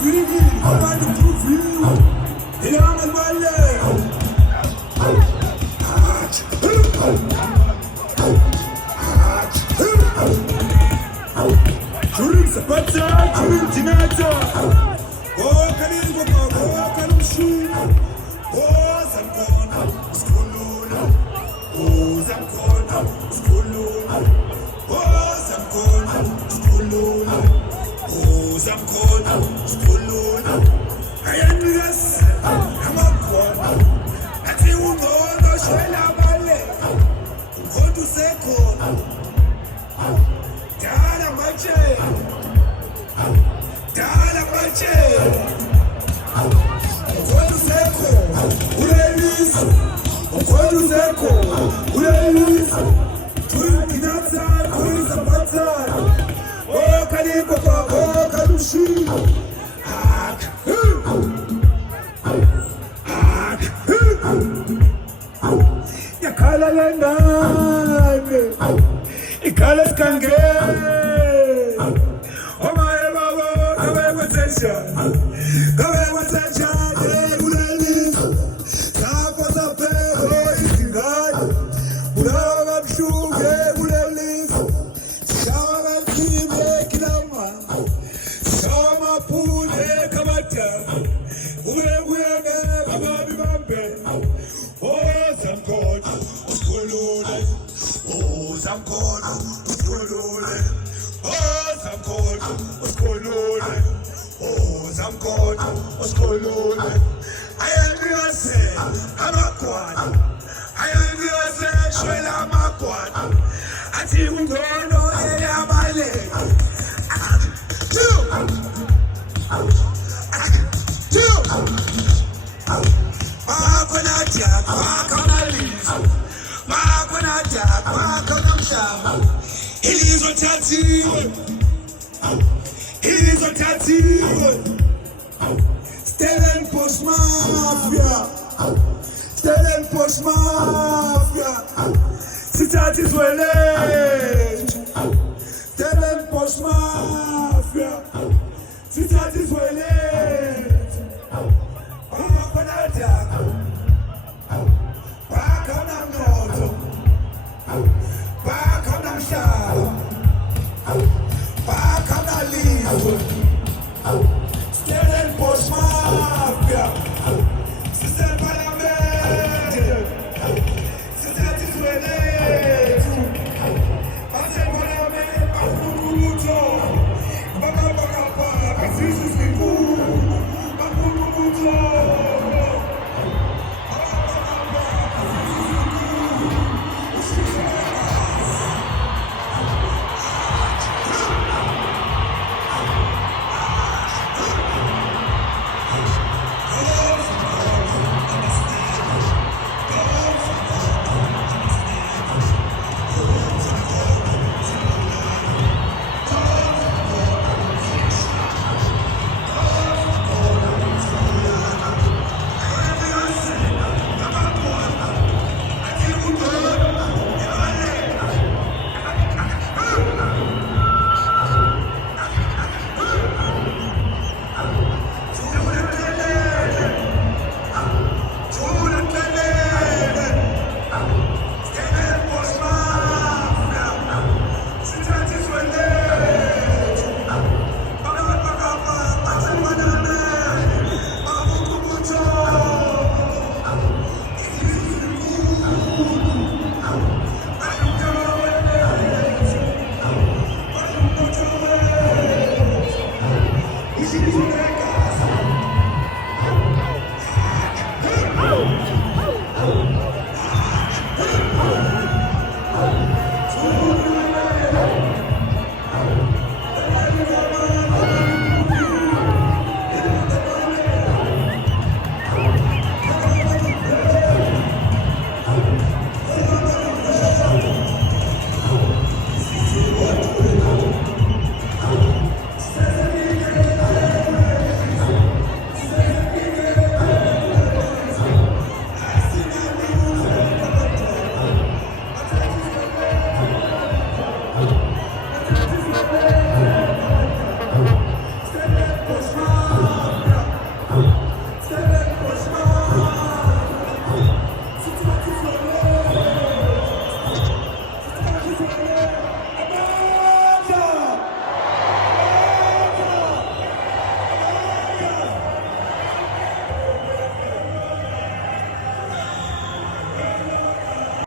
Virigi, Abadi Kufi, Ilham Al-Wale. Jurim Sapata, Jurim Jinata. Oh, Karim Boko, oh, Karim Shu. Oh, Zamkon, Skulula. Oh, Zamkon, Skulula. Oh, Zamkon, Skulula. Oh, Zamkon, Skulula. Ayandigas, Amakon. Ati Uno, no Shwela Bale. Ukodu Seko. Dala Mache. Dala Mache. Ukodu Seko. Ulelis. Ukodu Seko. Ulelis. Turi Kinata, Turi Zapata. Oh, Kalimbo, oh, Kalushi. Yakala Lendane. Ikala Skange. Oh, my Baba, come here with attention. Come here with attention. Ulelis. Tapos a perro, Ikingan. Ulam Shuge, Ulelis. Shama Kime Kilama. Shama Pune Kamata. Uwe Baba Bibambe. Oh, Zamkon, Uskolole. Oh, Zamkon, Uskolole. Oh, Zamkon, Uskolole. Oh, Zamkon, Uskolole. I am the say, I'm a quad. I am the say, Shwela Makwan. I think we don't know, I'm a leg. Stellenbosch Mafia. Stellenbosch Mafia. Citati Zwele. Stellenbosch Mafia. Citati Zwele.